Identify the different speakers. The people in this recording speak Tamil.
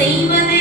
Speaker 1: செய்வதே